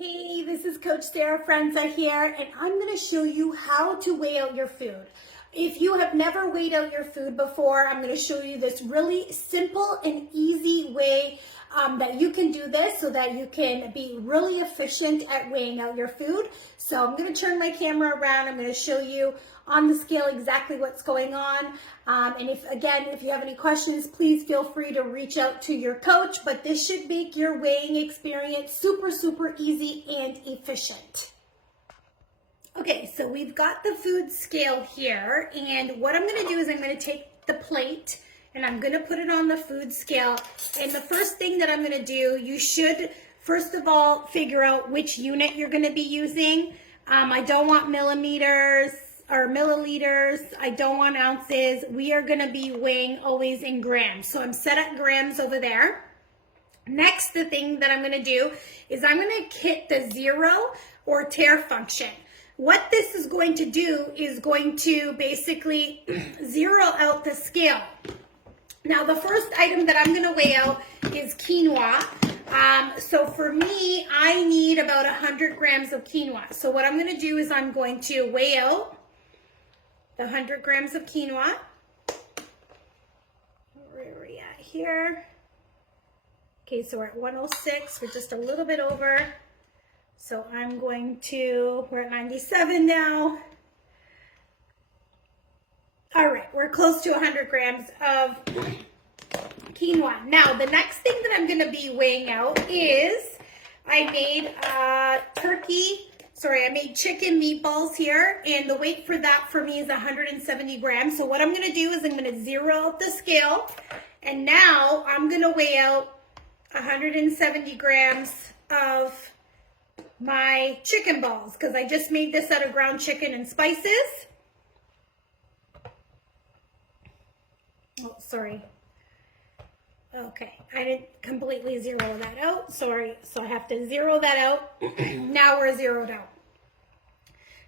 Hey, this is Coach Sara Frenza here, and I'm going to show you how to weigh out your food. If you have never weighed out your food before, I'm going to show you this really simple and easy way that you can do this so that you can be really efficient at weighing out your food. So I'm going to turn my camera around. I'm going to show you on the scale exactly what's going on. And if you have any questions, please feel free to reach out to your coach, but this should make your weighing experience super, super easy and efficient. Okay, so we've got the food scale here, and what I'm going to do is I'm going to take the plate and I'm going to put it on the food scale. And the first thing that I'm going to do, you should first of all figure out which unit you're going to be using. I don't want millimeters or milliliters. I don't want ounces. We are going to be weighing always in grams. So I'm set at grams over there. Next, the thing that I'm going to do is I'm going to hit the zero or tare function. What this is going to do is going to basically zero out the scale. Now, the first item that I'm going to weigh out is quinoa. So for me, I need about 100 grams of quinoa. So what I'm going to do is I'm going to weigh out the 100 grams of quinoa. Where are we at here? Okay, so we're at 106. We're just a little bit over. So I'm going to, we're at 97 now. All right, we're close to 100 grams of quinoa. Now, the next thing that I'm going to be weighing out is I made chicken meatballs here, and the weight for that for me is 170 grams. So what I'm going to do is I'm going to zero out the scale, and now I'm going to weigh out 170 grams of my chicken balls because I just made this out of ground chicken and spices. Oh, sorry. Okay, I didn't completely zero that out. Sorry, so I have to zero that out. Now we're zeroed out.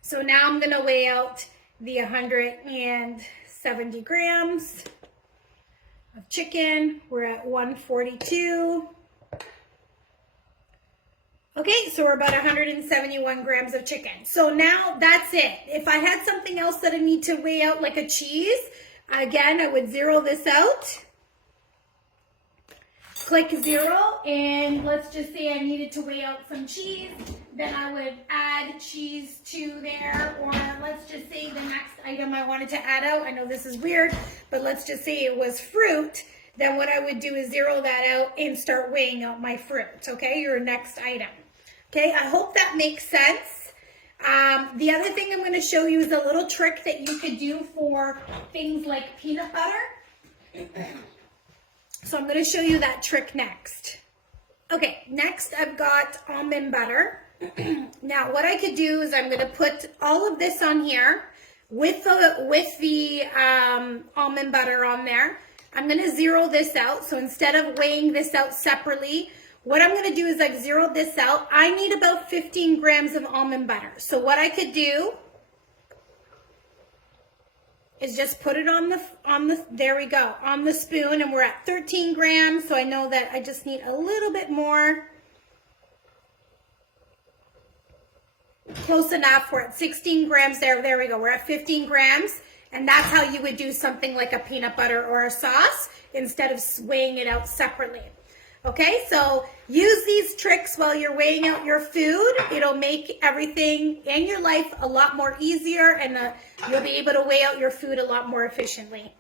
So now I'm going to weigh out the 170 grams of chicken. We're at 142. Okay, so we're about 171 grams of chicken. So now that's it. If I had something else that I need to weigh out like a cheese, again, I would zero this out. Click zero, and let's just say I needed to weigh out some cheese. Then I would add cheese to there, or let's just say the next item I wanted to add out. I know this is weird, but let's just say it was fruit. Then what I would do is zero that out and start weighing out my fruit, okay? Your next item. Okay, I hope that makes sense. The other thing I'm going to show you is a little trick that you could do for things like peanut butter. So I'm going to show you that trick next. Okay, next I've got almond butter. Now what I could do is I'm going to put all of this on here with the almond butter on there. I'm going to zero this out. So instead of weighing this out separately, what I'm going to do is I've zeroed this out. I need about 15 grams of almond butter. So what I could do is just put it on the spoon, and we're at 13 grams. So I know that I just need a little bit more. Close enough. We're at 16 grams there. There we go. We're at 15 grams. And that's how you would do something like a peanut butter or a sauce instead of weighing it out separately. Okay, so use these tricks while you're weighing out your food. It'll make everything in your life a lot more easier, and you'll be able to weigh out your food a lot more efficiently.